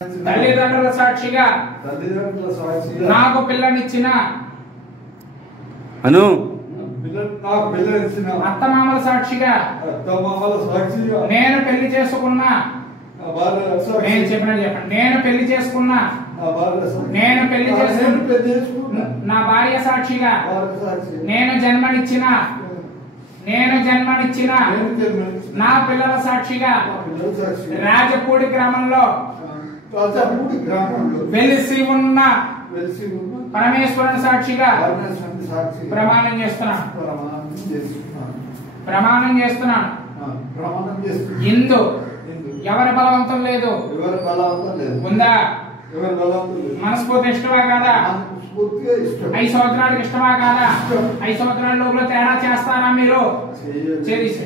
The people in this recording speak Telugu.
తల్లిదండ్రుల సాక్షిగా నాకు పిల్లనిచ్చిన అను అత్తమామల సాక్షిగా నేను పెళ్లి చేసుకున్న నేను చెప్పండి నేను పెళ్లి చేసుకున్న నా భార్య సాక్షిగా నేను జన్మనిచ్చిన నా పిల్లల సాక్షిగా రాజపూడి గ్రామంలో వెలిసి ఉన్న పరమేశ్వరుని సాక్షిగా ప్రమాణం చేస్తున్నాను ఇందు ఎవరి బలవంతం లేదు ఉందా మనస్ఫూర్తి ఇష్టమా కాదా 5 సంవత్సరాలకు ఇష్టమా కాదా 5 సంవత్సరాల లోపల తేడా చేస్తారా మీరు చేసి